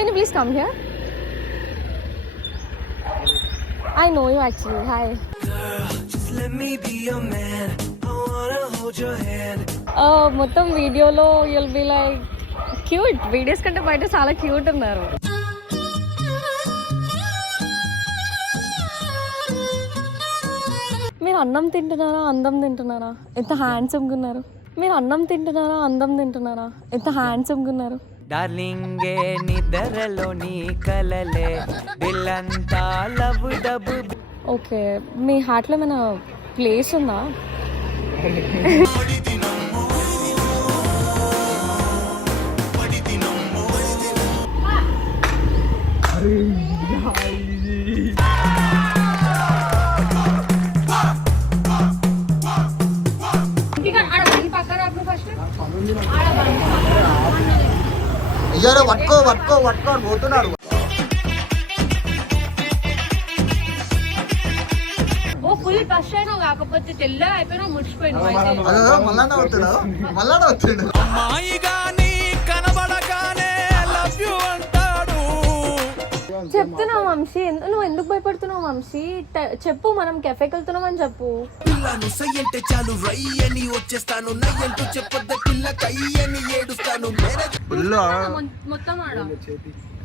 Can you please come here? I know you actually. Hi. Just let me be your man. I wanna hold your hand. మొత్తం వీడియోలో you'll be like cute. Videos కంటే బయట చాలా cute ఉన్నారు. మీరు అన్నం తింటున్నారా అందం తింటున్నారా? ఎంత హ్యాండ్సమ్గా ఉన్నారు. మీరు అన్నం తింటున్నారా అందం తింటున్నారా? ఎంత హ్యాండ్సమ్గా ఉన్నారు. డార్లింగే నిద్రలో నీ కలలే దిల్లంతా లవ్ డబ్. ఓకే, మీ హార్ట్లో ఏమైనా ప్లేస్ ఉందా? అయ్యారో పట్టుకో పట్టుకో పట్టుకో అని పోతున్నాడు. కాకపోతే తెల్ల అయిపోయినా ముడిచిపోయింది. మళ్ళా అవుతాడు మళ్ళా అవుతాడు. చెప్తున్నావు వంశీ, నువ్వు ఎందుకు భయపడుతున్నావు వంశీ? చెప్పు, మనం కెఫేకి వెళ్తున్నాం అని చెప్పు.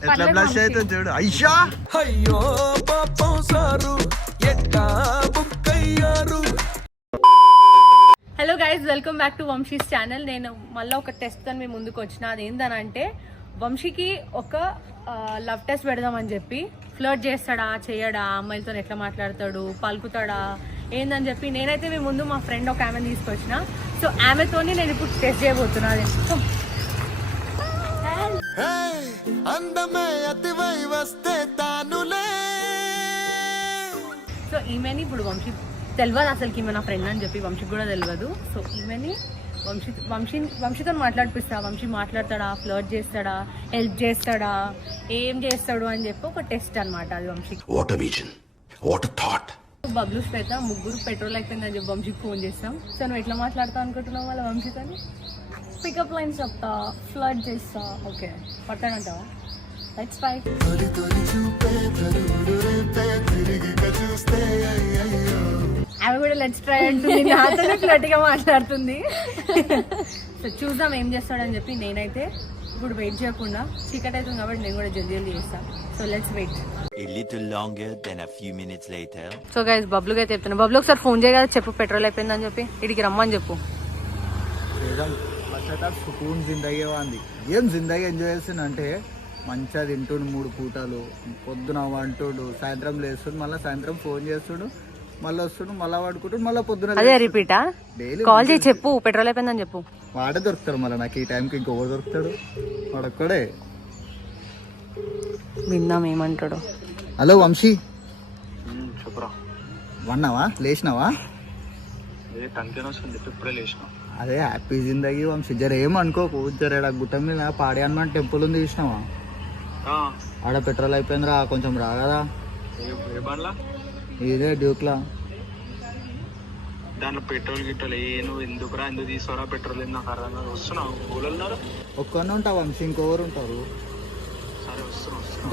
ఎట్లా బ్లష్ అయితే చూడు. అయ్యా అయ్యో పాపం సారు ఎట్టా బుక్ అయ్యారు. Hello guys, welcome back to Vamshi's channel. నేను మళ్ళీ ఒక టెస్ట్ తో మీ ముందుకు వచ్చిన. అది ఏందనంటే వంశీకి ఒక లవ్ టెస్ట్ పెడదామని చెప్పి. ఫ్లర్ట్ చేస్తాడా చేయడా, అమ్మాయిలతో ఎట్లా మాట్లాడతాడు, పలుకుతాడా ఏందని చెప్పి నేనైతే మీ ముందు మా ఫ్రెండ్ ఒక ఆమెను తీసుకొచ్చిన. సో ఆమెతోని నేను ఇప్పుడు టెస్ట్ చేయబోతున్నా. సో ఈమెని ఇప్పుడు వంశీ తెలియదు అసలుకి, ఈమె నా ఫ్రెండ్ అని చెప్పి వంశీకి కూడా తెలియదు. సో ఈమెని వంశీతో మాట్లాడిపిస్తా. వంశీ మాట్లాడతాడా, ఫ్లర్ట్ చేస్తాడా, హెల్ప్ చేస్తాడా, ఏం చేస్తాడు అని చెప్పి ఒక టెస్ట్ అనమాట అది వంశీకి. బబ్లు శ్వేత ముగ్గురు పెట్రోల్ అయిపోయిందని చెప్పి వంశీకి ఫోన్ చేస్తాం. సో నువ్వు ఎట్లా మాట్లాడతావు అనుకుంటున్నావు వాళ్ళ వంశీతో? పికప్ లైన్స్ చెప్తా, ఫ్లర్ట్ చేస్తా. ఓకే, పట్టానంటావా? Let's try. ఆమె కూడా లెట్స్ ట్రై అంటుంది, నాతోనే ఫ్లర్ట్ గా మాట్లాడుతుంది. సో చూద్దాం ఏం చేస్తాడని చెప్పి. నేనైతే ఇప్పుడు వెయిట్ చేయకుండా, చీకటి అవుతుంది కాబట్టి నేను కూడా జల్దీ చేస్తాను. So let's wait. So guys, బబ్లుకి అయితే చెప్తున్నా. బబ్లు ఒకసారి ఫోన్ చేయగా చెప్పు పెట్రోల్ అయిపోయిందని చెప్పి, ఇడికి రమ్మని చెప్పు. సుకూన్ జిందగీ అంది. ఏం జిందగీ ఎంజాయ్ చేస్తున్నా అంటే మంచిగా తింటుండు 3 పూటలు. పొద్దున వంటుడు, సాయంత్రం లేస్తుడు, మళ్ళీ సాయంత్రం ఫోన్ చేస్తుడు, మళ్ళీ వస్తుడు, మళ్ళీ వాడుకుంటాడు, మళ్ళీ పొద్దున అదే రిపీటా. కాల్ చేసి చెప్పు పెట్రోల్ అయిపోయిందని చెప్పు. వాడే దొరుకుతాడు మళ్ళీ నాకు ఈ టైంకి. ఇంకొకరు దొరుకుతాడు, వాడొక్కడే. విందాం ఏమంటాడు. హలో వంశీ, వన్నావా? లేచినావా? అదే హ్యాపీ జిందగీ వంశీ. జర ఏమనుకోకు. జర గుట్ట మీద పాడి హనుమాన్ టెంపుల్ ఉంది, చూసినావా? ఆడ పెట్రోల్ అయిపోయిందిరా, కొంచెం రా కదా. ఇదే డ్యూక్లా. దాంట్లో పెట్రోల్ గిట్రోల్ ఎందుకురా, ఎందుకు తీసుకోరా? పెట్రోల్ వస్తున్నావు ఒక్కనే ఉంటావు వంశీ, ఇంకొకరు ఉంటారు.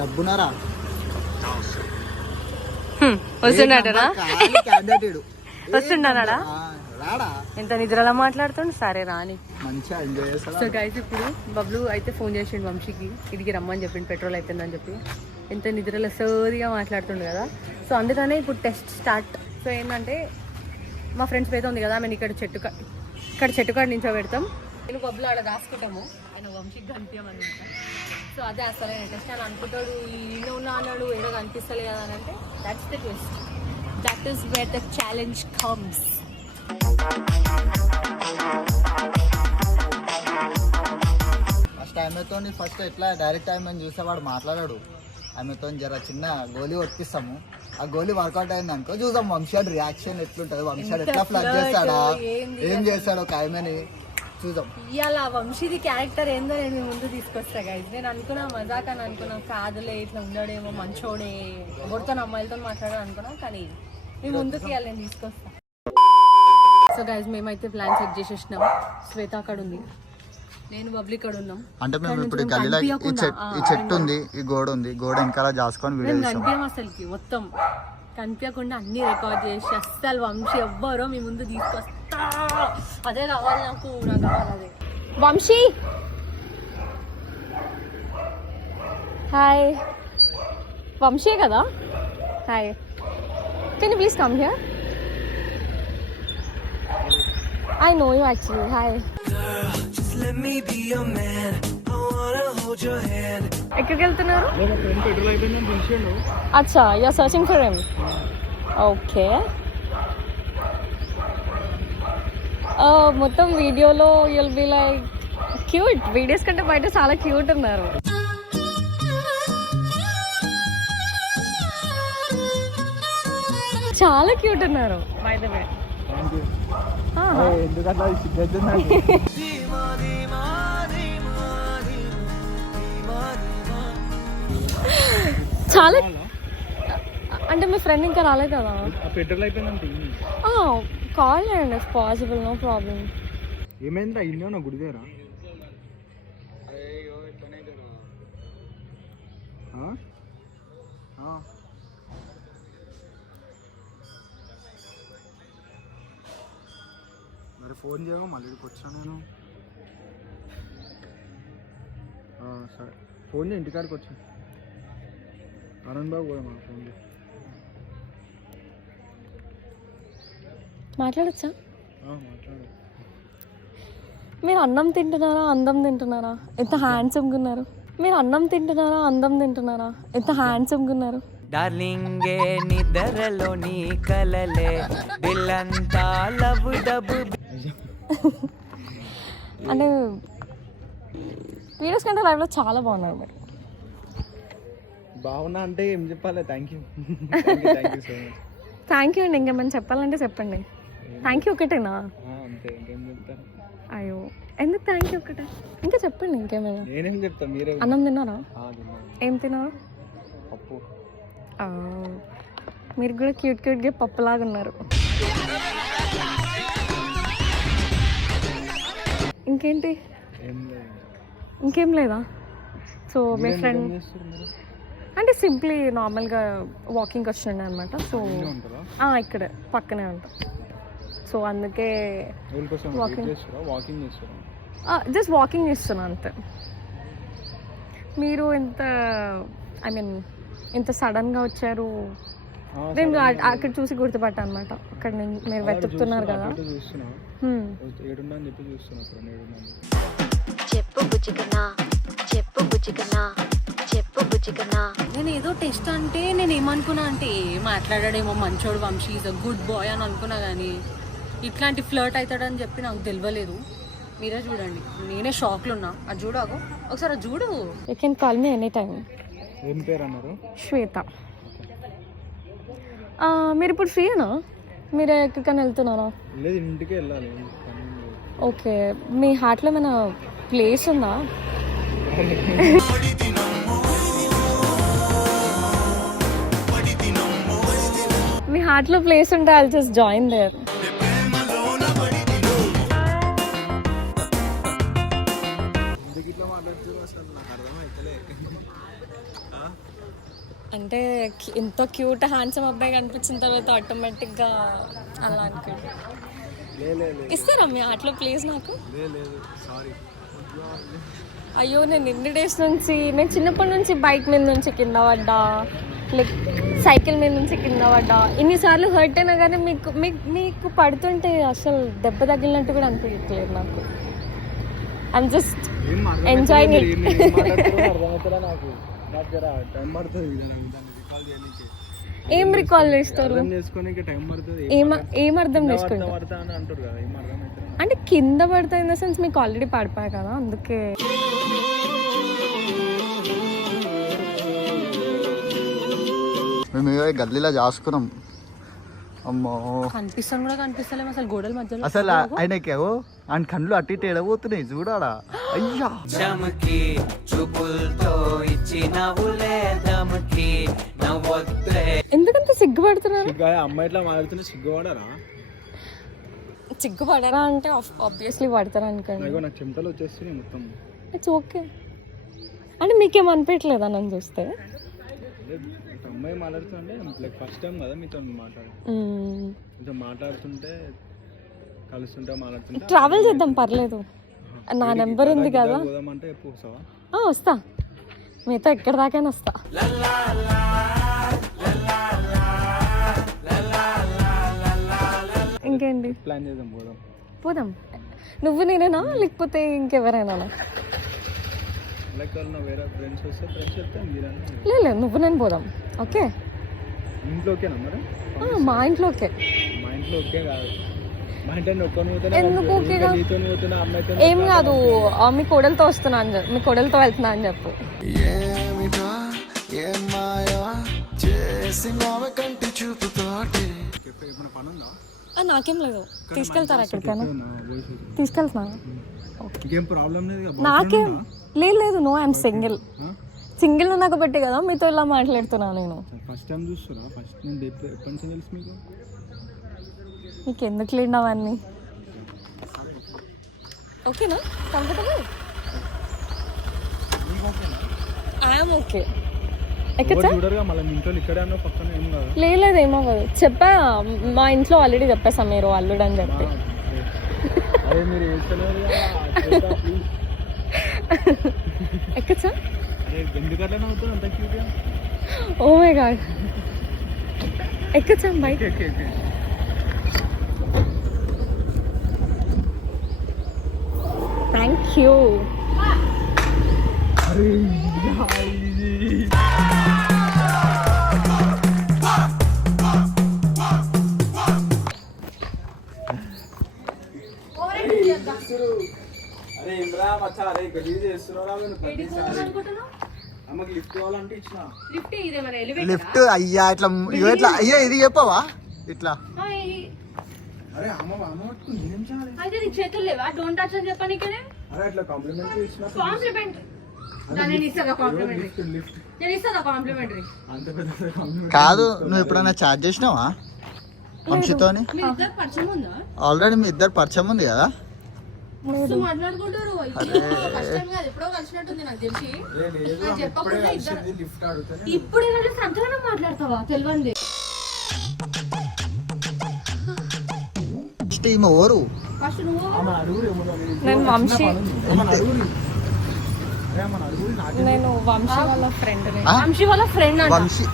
డబ్బున్నారా? వస్తున్నాడా? వస్తున్నాడా? ఎంత నిద్రలా మాట్లాడుతుండు. సరే రాని. మంచిగా ఎంజాయ్ చేస్తా. సో గైస్, ఇప్పుడు బబ్లు అయితే ఫోన్ చేసిండు వంశీకి, ఇడికి రమ్మని చెప్పిండు పెట్రోల్ అయిపోయిందని చెప్పి. ఎంత నిద్రలో సోదిగా మాట్లాడుతుండు కదా. సో అందుకనే ఇప్పుడు టెస్ట్ స్టార్ట్. సో ఏంటంటే మా ఫ్రెండ్స్ పేద ఉంది కదా, ఆమెను ఇక్కడ చెట్టు కాడ నుంచో పెడతాం. నేను బబ్లు ఆడ రాసుకుంటాము, ఆయన వంశీకి కనిపించమన్నమాట. సో అదే అసలు టెస్ట్ అని అనుకుంటాడు. ఈయన ఉన్నా అన్నాడు, ఏడో కనిపిస్తలే కదా అని అంటే that's the twist. That is where the challenge comes. First ఎట్లా డైరెక్ట్ ఆమెను చూసేవాడు మాట్లాడాడు. ఆమెతో జర చిన్న గోలీ వర్తిస్తాము. ఆ గోలీ వర్కౌట్ అయింది అనుకో, చూద్దాం వంశీ రియాక్షన్ ఎట్లుంటది, వంశీ ఎట్లా ఫ్లడ్ చేస్తాడా, ఏం చేస్తాడు ఒక ఆమెని చూద్దాం. ఇవాళ వంశీది క్యారెక్టర్ ఏందో నేను ముందు తీసుకొస్తా గైస్. నేను అనుకున్నా మజాక్ అని అనుకున్నా, కాదులే ఇట్లా ఉండడేమో మంచోడే, ఎవరితో అమ్మాయిలతో మాట్లాడాలి అనుకున్నా, కానీ మీ ముందుకి ఇవాళ నేను తీసుకొస్తా. సో గైస్, మేమైతే ప్లాన్ సెట్ చేసేసినాం. శ్వేత అక్కడ ఉంది, నేను బబ్లీ ఇక్కడ ఉన్నాం. అంటే మేము ఇప్పుడు గల్లీలో ఈ చెట్టు ఉంది, ఈ గోడ ఉంది, గోడ వెనకాల దాచుకొని వీడియో మేము కనిపించాం అసలుకి, మొత్తం కనిపించకుండా అన్ని రికార్డ్ చేసి అస్సలు వంశీ ఎవ్వరో మీ ముందు తీసుకొస్తా, అదే కావాలి నాకు కావాలి అదే. వంశీ హాయ్, వంశీ కదా? Hi, can you please come here? I know you actually. Hi. Girl, just let me be your man. I wanna hold your hand. ఎక్కడికి వెళ్తున్నారు? నేను ఫ్రెండ్ పెట్రోల్ అయిపోయిందని పిలిచిండు. అచ్చా, you are searching for him. Okay. మొత్తం వీడియోలో you'll be like cute. Videos కంటే బయట చాలా క్యూట్ ఉన్నారు. చాలా క్యూట్ ఉన్నారు by the way. Thank you. ఎందుకట్లా సిగ్గవుతుందండి? చాలా అంటే మీ ఫ్రెండ్ ఇంకా రాలేదు కదా? పెట్రోల్ అయిపోయిందంటే కాల్ చేయండి ఇఫ్ పాసిబుల్, నో ప్రాబ్లం. ఏమైందిరా? ఇల్లు నా గుడి దగ్గర మరి ఫోన్ చేయవా? మళ్ళీ ఇక్కడికి వచ్చాను నేను. సరే ఫోన్ చేయి, ఇంటికాడికి వచ్చాను. ఆనంద్ బాబు కూడా మా ఫోన్ చేయి. మాట్లాడచ్చా? మాట్లాడు. మీరు అన్నం తింటున్నారా, అందం తింటున్నారా? ఎంత హ్యాండ్సమ్గా ఉన్నారు. మీరు అన్నం తింటున్నారా, అందం తింటున్నారా? ఎంత హ్యాండ్సమ్గా ఉన్నారు. డార్లింగే నిద్రలో నీ కలలే బిల్లంతా లవ్ డబ్బు. అంటే వీడియోస్ కంటే లైవ్లో చాలా బాగున్నారు మీరు. బాగున్నా అంటే ఏం చెప్పాలి? Thank you so much. Thank you అండి. ఇంకేమైనా చెప్పాలంటే చెప్పండి. థ్యాంక్ యూ ఒకటేనా? అంతే, ఇంకేం చెప్తారు? అయ్యో ఎందుకు థ్యాంక్ యూ ఒకటే? ఇంకా చెప్పండి ఇంకేమైనా. నేనేం చెప్తాను, మీరే. అన్నం తిన్నారా? ఏం తిన్నారు? పప్పు. మీరు కూడా క్యూట్ క్యూట్గా పప్పులాగా ఉన్నారు. ఇంకేంటి? ఇంకేం లేదా? సో మీ ఫ్రెండ్ అంటే సింప్లీ నార్మల్గా వాకింగ్కి వచ్చిండే అనమాట. సో ఇక్కడ పక్కనే ఉంటాం. సో అందుకే జస్ట్ వాకింగ్ చేస్తున్నా అంతే. మీరు ఎంత ఐ మీన్ ఇంత సడన్గా వచ్చారు? నేను అక్కడ చూసి గుర్తుపట్టా అనమాట. అక్కడ మీరు వెతుకుతున్నారు కదా. నేను ఏదో టెస్ట్ అంటే నేను ఏమనుకున్నా అంటే మాట్లాడాడేమో మంచోడు Vamshi is a good boy అని అనుకున్నా, కానీ ఇట్లాంటి ఫ్లర్ట్ అవుతాడని చెప్పి నాకు తెలియలేదు. మీరే చూడండి, నేనే షాక్లో ఉన్నా. అది చూడకు ఒకసారి, అది చూడు. You can call me any time. ఏం పేరు అన్నారు? శ్వేత. మీరు ఇప్పుడు ఫ్రీనా? మీరు ఎక్కడికైనా వెళ్తున్నారా? లేదు, ఇంటికి వెళ్ళాలి. ఓకే, మీ హార్ట్లో ఏమైనా ప్లేస్ ఉందా? మీ హార్ట్లో ప్లేస్ ఉంటే ఐల్ జస్ట్ జాయిన్ దేర్. అంటే ఇంత క్యూట్ హ్యాండ్సమ్ అబ్బాయి కనిపించిన తర్వాత ఆటోమేటిక్గా అలా అనుకోండి. ఇస్తారా మీ హార్ట్లో ప్లేస్ నాకు? అయ్యో, నేను ఎన్ని డేస్ నుంచి, నేను చిన్నప్పటి నుంచి బైక్ మీద నుంచి కింద పడ్డా, లైక్ సైకిల్ మీద నుంచి కింద పడ్డా. ఇన్నిసార్లు హర్ట్ అయినా కానీ మీకు పడుతుంటే అసలు దెబ్బ తగిలినట్టు కూడా అనిపించలేదు నాకు. I'm just enjoying it. ఏం రికాల్ చేస్తారు? ఏం అర్థం చేసుకుంటారు అంటే కింద పడతా ఇన్ ద సెన్స్ మీకు ఆల్రెడీ పడిపోయాయి కదా, అందుకే. మేము గల్లీలో చేసుకున్నాం. అమ్మో, కనిపిస్తాను కూడా కనిపిస్తలేము అసలు గోడల మధ్యలో. అసలు ఆయనకేవో ఆయన కళ్ళు అట్టి ఇటు ఎడబోతున్నాయి చూడాడా. అయ్యా, చమకి చూపులతో ఇచ్చినవులే దమకి నవ్వొద్దే. ఎందుకంత సిగ్గుపడుతున్నారు? అమ్మాయి ఇట్లా మాట్లాడుతుంటే సిగ్గుపడరా? సిగ్గుపడరా అంటే ఆబ్వియస్లీ పడతారు అనుకోండి. అయ్యో నాకు చెమటలు వచ్చేస్తున్నాయి మొత్తం. It's okay. అంటే మీకేం అనిపించలేదా నన్ను చూస్తే? అంటే ఒక అమ్మాయి మాట్లాడుతుంటే లైక్ ఫస్ట్ టైం కదా మీతో మాట్లాడుతుంటే కలుస్తుంటే మాట్లాడుతుంటే ట్రావెల్ చేద్దాం పర్లేదు, నా నెంబర్ ఉంది కదా. పోదామంటే ఎప్పుడు వస్తావా? వస్తా, మీతో ఎక్కడి దాకైనా వస్తా. ఇంకేంటి ప్లాన్ చేద్దాం, పోదాం. పోదాం. నువ్వు నేనేనా లేకపోతే ఇంకెవరైనా? లైక్ వేరే ఫ్రెండ్స్ వస్తే ఫ్రెండ్స్ చెప్తే మీరైనా. లేదు నువ్వు నేను పోదాం. ఓకే ఇంట్లోకేనా మరి? మా ఇంట్లోకే. మా ఇంట్లో ఓకే కాదు, మా ఇంట్లో ఎందుకు ఓకే కాదు? ఏం కాదు, మీ కోడలతో వస్తున్నా అని చెప్పు, మీ కోడలతో వెళ్తున్నా అని చెప్పు. నాకేం లేదు, తీసుకెళ్తారా ఎక్కడికైనా? తీసుకెళ్తున్నా. ఇంకేం ప్రాబ్లం లేదు. నాకేం లేదు, నో ఐఎమ్ సింగిల్ ఉన్నా కాబట్టి కదా మీతో ఇలా మాట్లాడుతున్నా నేను. ఫస్ట్ టైం చూస్తున్నా, ఫస్ట్ నేను ఎప్పటి నుంచి తెలుసు మీకు? నీకు ఎందుకు లేనవన్నీ? ఓకేనా? కంఫర్టబుల్? I'm okay. లేదు ఏమవ్వదు, చెప్పా మా ఇంట్లో ఆల్రెడీ చెప్పేసా మీరు అల్లుడు అని చెప్పి. ఎక్కచ్చా? ఓ మై గాడ్, ఎక్కచ్చా బైక్? Thank you. అరే ఇంద్రా మచ్చా, అరే గలీజ్ చేస్తున్నారా? అమ్మకి లిఫ్ట్ కావాలంటే ఇచ్చిన. లిఫ్ట్ అయ్యా ఇట్లా ఇట్లా అయ్యా ఇది చెప్పవా ఇట్లా? అరే అమ్మ పట్టుకుని నేనేం చేయాలి? అయితే నీ చేతులు లేవా? డోంట్ టచ్ అని చెప్పా నీకనే. అరే అట్లా కాంప్లిమెంటరీ ఇచ్చిన. కాంప్లిమెంటరీ నేను ఇస్తాను. కాంప్లిమెంటరీ అంత పెద్ద కాంప్లిమెంట్ కాదు. నువ్వు ఎప్పుడైనా చాట్ చేసినావా వంశీతోని? ఆల్రెడీ మీ ఇద్దరు పరిచయం ఉంది కదా. మాట్లాడుకుంటారు ఇప్పుడు సంతలో మాట్లాడతావా? తెలియంది ఈమె ఓరు నేను వంశీ, నేను వంశీ వాళ్ళ ఫ్రెండ్. వంశీ వాళ్ళ ఫ్రెండ్ అంట. వంశీ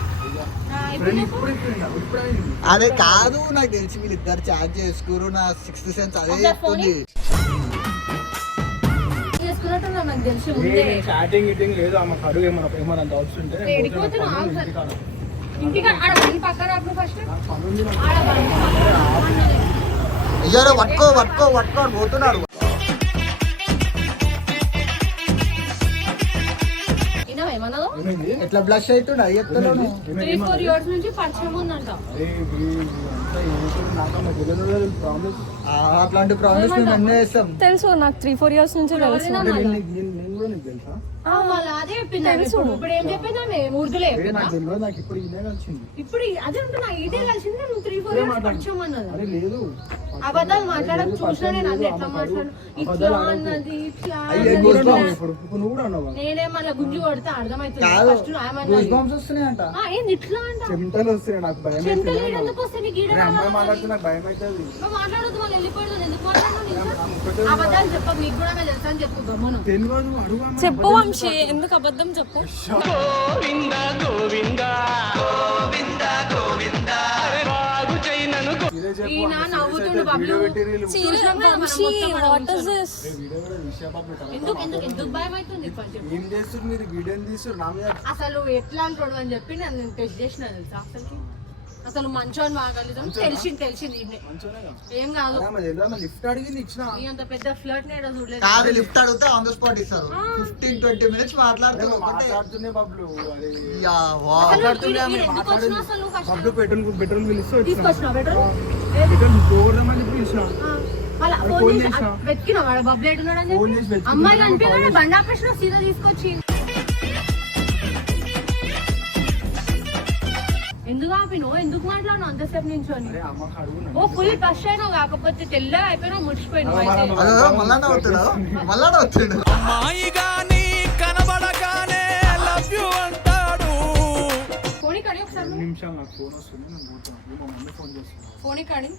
అదే కాదు, నాకు తెలిసి వీళ్ళిద్దరు చాట్ చేసుకురు. నా 6th సెన్స్ అదే చెప్తుంది. నాకు తెలిసి ఉండే చాటింగ్ గిటింగ్ లేదు. ఆమెకు అడుగు ఏమన్నా డౌట్స్ ఉంటే ఇంటికి ఆడ బండి పక్కన ఫస్ట్ అయ్యో పట్టుకోని పోతున్నాడు. ఎట్లా బ్లష్ అవుతుండ అయ్యత్తలో 3-4 years నుంచి పరిచయం ఉందంట. అట్లాంటి ప్రామిస్ మేము అన్నీ చేస్తాం. తెలుసు నాకు 3-4 years నుంచి తెలుసు. అదే తెలుసు. ఇప్పుడు ఏం చెప్పిందా? ఊర్దులే ఇప్పుడు అదే ఉంటున్నా. ఇదే కలిసింది 3-4 years పరిచయం అన్నది. అబద్ధాలు మాట్లాడక చూసినా నేను. అది ఎట్లా మాట్లాడు ఇట్లా అన్నది ఇట్లా నేనే మళ్ళీ గుంజి కొడితే అర్థమవుతుంది. ఫస్ట్ ఏంది ఇట్లా అంట? చెమటలు వస్తున్నాయి నాకు, భయం చెమటలు ఎందుకు వస్తాయి? మాట్లాడుతున్నా భయం అవుతుంది. మాట్లాడదు మళ్ళీ వెళ్ళిపోయాడు. ఎందుకు మాట్లాడు? అబద్ధాలు చెప్ప, మీకు కూడా తెలుసు అని చెప్పు. గమ్మును చెప్పు వంశీ, ఎందుకు అబద్ధం చెప్పు. ఈయన నవ్వుతుండు బబ్లు. ఎందుకు భయం అవుతుంది? అసలు ఎట్లా అంటాడు అని చెప్పి నేను టెస్ట్ చేసిన తెలుసా. అసలు మంచోని బాగలేదు తెలిసింది. ఏం కాదు, అంత పెద్ద ఫ్లర్ట్ నేడో చూడలేదు. కాదు లిఫ్ట్ అడిగితే ఆన్ ద స్పాట్ ఇస్తారు. 15-20 minutes మాట్లాడుతున్నాం. పెట్రోల్ పిలిస్తే తీసుకొచ్చిన పెట్రోల్ వెతికిన వాడు బబ్లేట్ ఉన్నాడు అని చెప్పి అమ్మాయిలు అనిపించాడు. బండి ఆపరేషన్ సీదా తీసుకొచ్చి ఎందుకు ఆపినో ఎందుకు మాట్లాడినావు అంతసేపు నించొని అరే అమ్మకి అడుగు ఓ ఫుల్ ఫ్రెష్ అయినావు కాకపోతే తెల్లగా అయిపోయినావు ముడిచిపోయినావు అయితే అదో మళ్ళా వస్తాడు మాయిగాని కనబడగానే లవ్ యు అంటాడు. ఫోన్ కడి ఒకసారి నువ్వు. నిమిషం నాకు ఫోన్ వస్తుంది నేను పోతున్నాను మా మమ్మీ ఫోన్ చేస్తున్నాను ఫోన్ కడి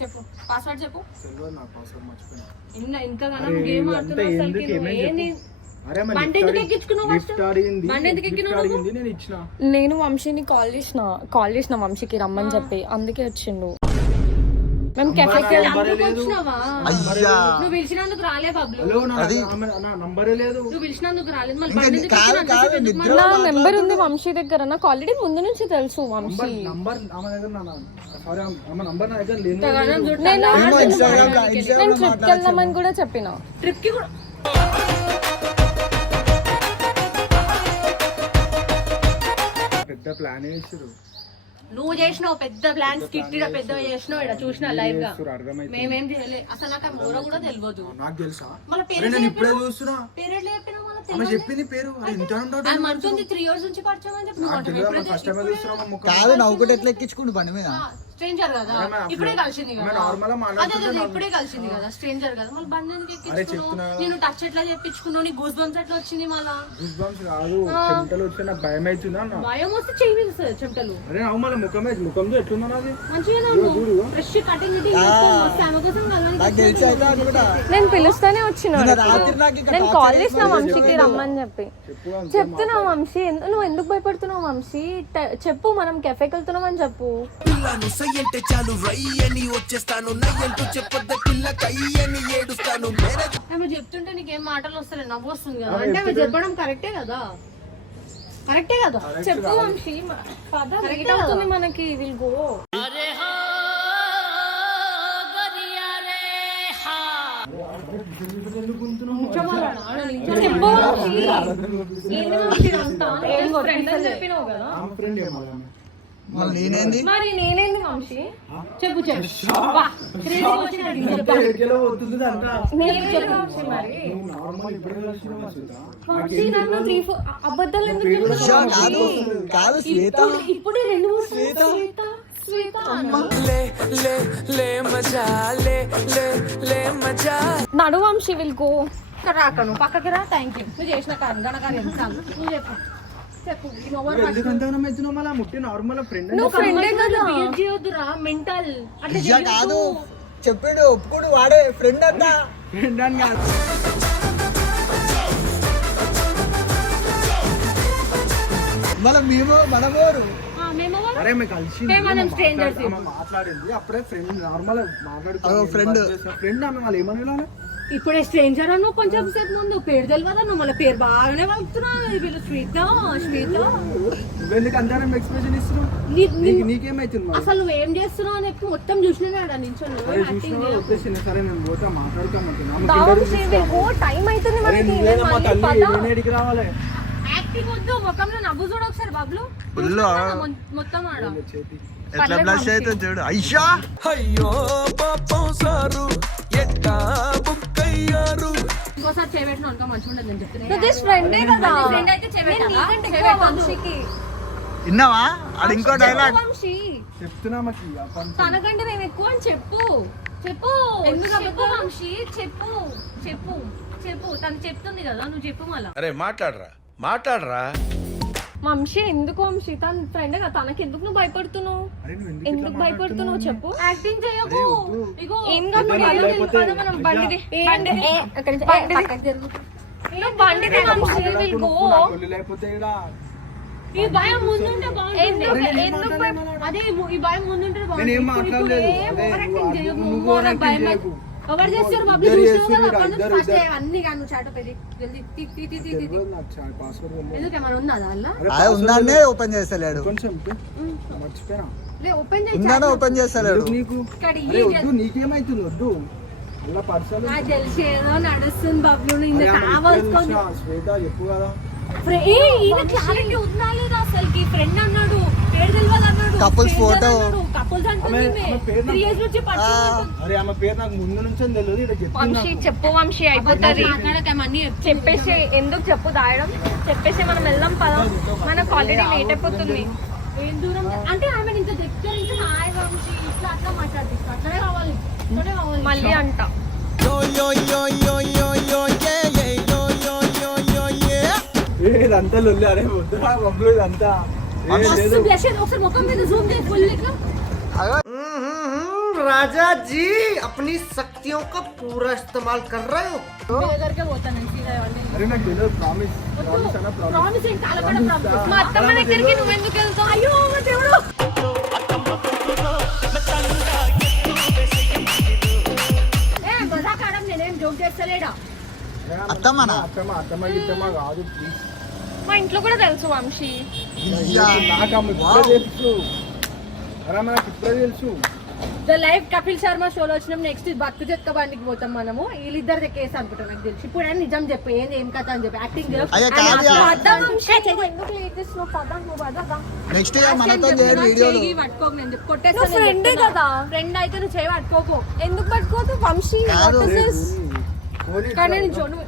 చెప్పు పాస్వర్డ్ చెప్పు తెలియదు నా పాస్వర్డ్ మర్చిపోయినా ఇంతగానో అరే, గేమ్ ఇదంతా ఆడుతున్నావు అసలుకి ఎందుకు? నువ్వు ఏమేం ఏంది అరే మరి బండి ఎందుకు ఎక్కించుకున్నావు first? గిఫ్ట్ అడిగింది బండి ఎందుకు గిఫ్ట్ ఎక్కినావు అడిగింది నేను ఇచ్చిన నేను వంశీని కాల్ చేసిన వంశీకి రమ్మని చెప్పి అందుకే వచ్చిండు. మేము కెఫేకి అసలు అందుకు వచ్చినావా? అయ్యా నువ్వు పిలిచినందుకు రాలే బబ్లు హలో అది- నా నంబరే లేదు. నువ్వు పిలిచినందుకు రాలేదు మళ్ళీ ఇంకా బండి ఎందుకు కాదు, ఎక్కినావు? కాదు, అంతసేపు ఎందుకు నిద్ర- నా నెంబర్ ఉంది వంశీ దగ్గర, నాకు ఆల్రెడీ ముందు నుంచి తెలుసు వంశీ. నంబర్ ఆమె దగ్గర సారీ ఆమె నంబర్ నా దగ్గర లేదు. ఇంతగానం చూడు, నేను ఏమో ఇన్స్టాగ్రామ్ లో నేను ఇన్స్టాగ్రామ్ లో ట్రిప్కి వెళ్దామని కూడా చెప్పిన. ట్రిప్ కి కూడా పెద్ద ప్లాన్ వేసారు నువ్వు చేసినావు పెద్ద ప్లాన్ స్కిట్ పెద్ద చేసినావు ఇక్కడ చూసిన లైవ్ గా అర్థమైతే మేమేం చేయలే అసలు నాకు ఆ మూర కూడా తెలియదు నాకు తెలుసా మళ్ళీ అరే పేరు నేను ఇప్పుడే చూస్తున్నా పేరెడ్ చెప్పినా మళ్ళీ ఆమె తెలియదు చెప్పింది పేరు అరే ఇంత ఉంటాడు అది మంతుంది 3 years నుంచి పరిచయం అని చెప్పి నువ్వు నాకు అంటావు. తెలియదు ఫస్ట్ టైం చూస్తున్నా ముఖం కాదు నవ్వుకుంటే ఎట్లా ఎక్కించుకుంటు బండి మీద స్ట్రేంజర్ కదా ఆమె ఇప్పుడే కలిసింది ఆమె కదా normal గా అదే మాట్లాడుతుంటే అదే ఇప్పుడే కలిసింది కదా స్ట్రేంజర్ కదా మళ్ళీ బండి ఎందుకు ఎక్కించుకున్నావు చెప్తున్నా కదా. నేను టచ్ ఎట్లా చెప్పించుకున్నావు నీ గూస్ బంప్స్ ఎట్లా వచ్చింది మళ్ళా గూస్ బంప్స్ కాదు చెమటలు వస్తే నాకు భయం అవుతుందా అన్న భయం వస్తే చేయి చెమటలు అరే అవు మళ్ళీ ముఖంతో ఎట్లుందా నాది మంచిగా ఫ్రెష్ కటింగ్ ఆమె కోసం నాకు తెలిసి అయితే అనుకుంటా నేను పిలుస్తానే వచ్చిన నిన్న రాత్రి నాకు ఇంకా నేను కాల్ చేసిన వంశీకి రమ్మని చెప్పి చెప్పు అని చెప్తున్నావు వంశీ, నువ్వు ఎందుకు భయపడుతున్నావు వంశీ? చెప్పు, మనం కెఫేకి వెళ్తున్నాం అని చెప్పు. పిల్లను సయ్యంటే చాలు రై అని వచ్చేస్తాను నయ్యంటూ చెప్పొద్ద పిల్ల కయ్యని ఏడుస్తాను ఆమె చెప్తుంటే నీకేం మాటలు వస్తలే నవ్వు వస్తుంది కదా అంటే ఆమె చెప్పడం కరెక్టే కదా కరెక్టే కదా చెప్పు వంశీ, పద లేట్ అవుతుంది మనకి, విల్ గో. చెప్పు వంశీ. ఏంది వంశీ అంతా? ఫ్రెండ్ అని చెప్పినావు కదా. ఆమె ఫ్రెండ్ ఏమో ఆమె. మళ్ళీ నేనేంది మరి నేనేంది వంశీ? చెప్పు వా, crazy వచ్చినట్టు ఇంకా చెప్తా. ఎక్కడికెళ్ళో పోతుంది అంట. నేను చెప్పు వంశీ మరి. నువ్వు నార్మల్ ఇప్పుడే చూస్తున్నావా సుధా? వంశీ నన్ను 3-4 అబద్ధాలు ఎందుకు అయ్యా, చెప్తున్నావు కాదు వంశీ? కాదు శ్వేత ఇప్పుడే 2-3 శ్వేత అన్న. లే లే లే మజా లే లే లే మజా. నడు వంశీ, విల్ గో. రాకను పక్కకి రా థ్యాంక్ యూ నువ్వు చేసిన గణకార్యం చాలు నువ్వు చెప్పు చెప్పు నువ్వు ఎందుకు అంత గనం అవుతున్నావు మళ్ళా? ముట్టి నార్మల్ ఫ్రెండ్ నువ్వు ఫ్రెండే కదా. చేయొద్దురా మెంటల్ అట్లా అయ్యా కాదు చెప్పిండు ఒప్పుకోడు వాడే ఫ్రెండ్ అంతా ఫ్రెండ్ అని కాదు. మళ్ళీ మేము మనమోరు మేము అరే మేము కలిసి మనం strangers. మాట్లాడింది అప్పుడే ఫ్రెండ్ నార్మల్ అదో మాట్లాడుతుంది friend. ఫ్రెండ్ ఆమె వాళ్ళు ఏమని వెళ్ళాలి? ఇప్పుడే స్ట్రేంజర్ అను కొంచెం సేపు ముందు పేరు తెలియదా నువ్వు మళ్ళీ పేరు బాగానే వలుపుతున్నావు వీళ్ళు శ్వేత శ్వేత నువ్వెందుకు అంతా ఎక్స్ప్రెషన్ ఇస్తున్నావు? నీకేమైతుంది మరి? అసలు నువ్వేం చేస్తున్నావు అని చెప్పి మొత్తం చూసినా నించొని అరే చూసినా వచ్చేసింది సరే నేను పోతా మాట్లాడుతామంటున్నా దా వంశీ, విల్ గో. టైం అవుతుంది మనకి. నేను మళ్ళీ పద. ఎడికి రావాలి యాక్టింగ్ వద్దు ముఖంలో నవ్వు చూడు ఒకసారి బాబులు ఫుల్ మొత్తం ఆడ చేతి ఎట్లా బ్లష్ అయితే చూడు అయ్యా అయ్యో పాపం సారు ఎట్టా బుక్ అయ్యారు. ఇంకోసారి చేయబెట్టిన అనుకో మంచిగా ఉండదు నేను చెప్తున్నా నువ్వు జస్ట్ ఫ్రెండే కదా. ఫ్రెండ్ అయితే నేను చేయబెట్టాలా? నీకంటే ఎక్కువ చేయబెట్టొద్దు. వంశీకి. విన్నావా అది ఇంకో డైలాగ్ వంశీ, చెప్తున్నా మాకు తనకంటే నేను ఎక్కువ అని చెప్పు. చెప్పు ఎందుకు చెప్పు అబద్ధం? వంశీ, చెప్పు చెప్పు చెప్పు. తను చెప్తుంది కదా, నువ్వు చెప్పు మళ్ళా. అరే మాట్లాడరా వంశీ ఎందుకు వంశీ? తన ఫ్రెండ్ కదా, తనకి ఎందుకు నువ్వు భయపడుతున్నావు? ఎందుకు భయపడుతున్నావు చెప్పు. యాక్టింగ్ చేయకు ఇగో ఏం కాదు, అరే, బండి లేకపోతే- పద మనం బండిది. బండి అక్కడి నుంచి పక్కకి తిరుగు. నువ్వు బండిది వంశీ, విల్ గో. లేకపోతే ఈడ ఈ భయం ముందుంటే బాగుంటుంది ఎందుకు అదే ఈ భయం ముందుంటే నేనేం బాగుంటుంది మాట్లాడలేదు. ఇప్పుడు అదే ఓవర్ యాక్టింగ్ నువ్వు చేయకు నువ్వు నువ్వు ఓవర్ భయం యాక్టింగ్ చేయకు. ఎవరు చేస్తారు బాబు ఇద్దరు చూసినావు కదా చేస్తున్నారు, అప్పటి నుంచి ఇద్దరు, ఫస్ట్ ఇద్దరు. అన్ని కానీ చాట పెళ్ళి జల్దీ తి తి తి తి తి తెలియదు నాకు పాస్వర్డ్ తెలియదు. ఎందుకు ఏమైనా ఉందా అలా అది ఉందానే ఓపెన్ చేస్తలేడు కొంచెం మర్చిపోయినా లే ఓపెన్ చేయి ఉందానే ఓపెన్ చేస్తలేడు ఎందుకు నీకు ఇక్కడ అరే వద్దు నీకేమైతుంది వద్దు అలా పర్సనల్ నాకు తెలిసి ఏదో నడుస్తుంది బబ్లు ఇంత కావాల్సుకొని శ్వేత చెప్పు కదా ఈయన క్లారిటీ ఉందా లేదా అసలుకి ఫ్రెండ్ అన్నాడు పేరు తెలియదు అన్నాడు Couples photo. కపుల్స్ అంటే ఆమె పేరు 3 years నుంచి పరిచయం అరే ఆమె పేరు నాకు ముందు నుంచి తెలియదు ఇక్కడ చెప్పింది వంశీ చెప్పు వంశీ, అయిపోతుంది. మాట్లాడకమని చెప్పేసి ఎందుకు చెప్పు దాయడం, చెప్పేసి మనం వెళ్దాం పద. మనకు ఆల్రెడీ లేట్ అయిపోతుంది. ఏం దూరం అంటే ఆమె ఇంత దగ్గర నుంచి హాయ్ వంశీ ఇట్లా అట్లా మాట్లాడిస్తా అట్లనే కావాలి ఇట్లనే కావాలి మళ్ళీ అంట ఇదంతా లొల్లి అరే వద్దురా బబ్లు ఇదంతా మస్తు బ్లష్ ఒకసారి ముఖం మీద జూమ్ చేసి ఫుల్ ఇట్లా राजा जी अपनी शक्तियों का पूरा इस्तेमाल कर रहे हो మీ దగ్గరకే పోతాను నేను సీదా ఇవన్నీ అరే నాకు తెలియదు ప్రామిస్ అన్న ప్రామిస్ ప్రామిస్ ఏంటి కాలపడ ప్రామిస్ మా అత్తమ్మ దగ్గరికి నువ్వు ఎందుకు వెళ్తావు? అయ్యో మా దేవుడు ఏ మజాక్ ఆడం నేనేం జోక్ చేస్తలేడా అత్తమ్మనా? అత్తమ్మ గిత్తమ్మ కాదు ప్లీజ్ మా ఇంట్లో కూడా తెలుసు వంశీ. నాకు ఆమె ఇప్పుడే తెలుసు అరే నాకు ఇప్పుడే తెలుసు ద లైవ్ కపిల్ శర్మ షోలో వచ్చినాం నెక్స్ట్ భక్తి చెక్క బండికి పోతాం మనము వీళ్ళిద్దరిది కేసు అనుకుంటాం నాకు తెలిసి ఇప్పుడు అని నిజం చెప్పు ఏంది ఏం కథ అని చెప్పి యాక్టింగ్ అయ్యా కాదు పద వంశీ, నువ్వు ఎందుకు లేట్ చేస్తున్నావు? పద, నువ్వు పద. నెక్స్ట్ మనతో చేయడు వీడియోలు పట్టుకోకు నేను చెప్పి నువ్వు కొట్టేస్తాను ఫ్రెండే కదా. ఫ్రెండ్ అయితే నువ్వు చేయి పట్టుకోకు ఎందుకు పట్టుకోవద్దు వంశీ? కాదు. What is this? కానీ నేను జోను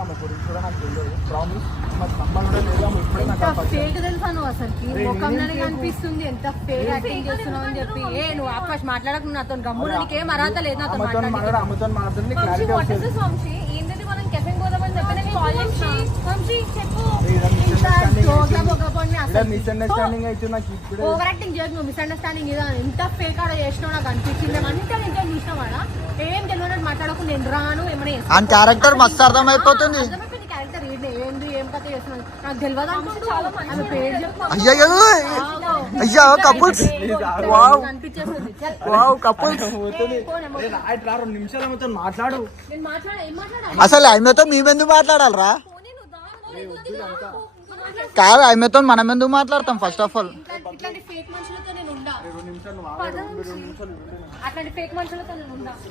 ఆమె గురించి కూడా నాకు తెలియదు ప్రామిస్ మాకు సంబంధం కూడా లేదు ఆమె ఇప్పుడే నాకు ఎంత ఫేక్ తెలుసా నువ్వు అసలుకి ముఖంలోనే కనిపిస్తుంది ఎంత ఫేక్ యాక్టింగ్ చేస్తున్నావు అని చెప్పి ఏ నువ్వు ఆకాష్ మాట్లాడకు నువ్వు నాతో గమ్మున నీకేం అర్హత లేదు నాతో మాట్లాడి అమ్మతో మాట్లాడి వంశీ, క్లారిటీ what is వస్తుంది this వంశీ? ఏంటది మనం కెఫెన్ పోదామని చెప్పి నేను కాల్ చేసిన. వంశీ చెప్పు. మిస్అండర్స్టాండింగ్ అయితే నాకు ఇప్పుడే ఓవర్ యాక్టింగ్ చేయకు నువ్వు మిస్అండర్స్టాండింగ్ ఏదో ఎంత ఫేక్ ఆడ చేసినావు నాకు అనిపించింది అంతా ఎంతో చూసినావాడా ఏం తెలియనట్టు మాట్లాడకు నేను రాను ఏమైనా చేస్తాను. ఆ క్యారెక్టర్ మస్తు అర్థమైపోతుంది. అర్థమైపోయింది క్యారెక్టర్ ఏంది ఏం కథ చేస్తున్నావు నాకు తెలియదు అనుకుంటూ ఆమె పేరు చెప్పు అయ్యో అయ్యా కపుల్స్ వావ్ అనిపించేస్తుంది వావ్ కపుల్స్ రా 2 నిమిషాలు ఆమెతో మాట్లాడు నేను మాట్లాడా ఏం మాట్లాడా అసలు ఆమెతో మేమెందుకు మాట్లాడాలరా? కాదు ఆమెతో మనం ఎందుకు మాట్లాడతాం ఫస్ట్ ఆఫ్ ఆల్? ఇట్లాంటి ఫేక్ మనుషులతో నేను ఉండా 2 నిమిషాలు అట్లాంటి ఫేక్ మనుషులతో నేను ఉండా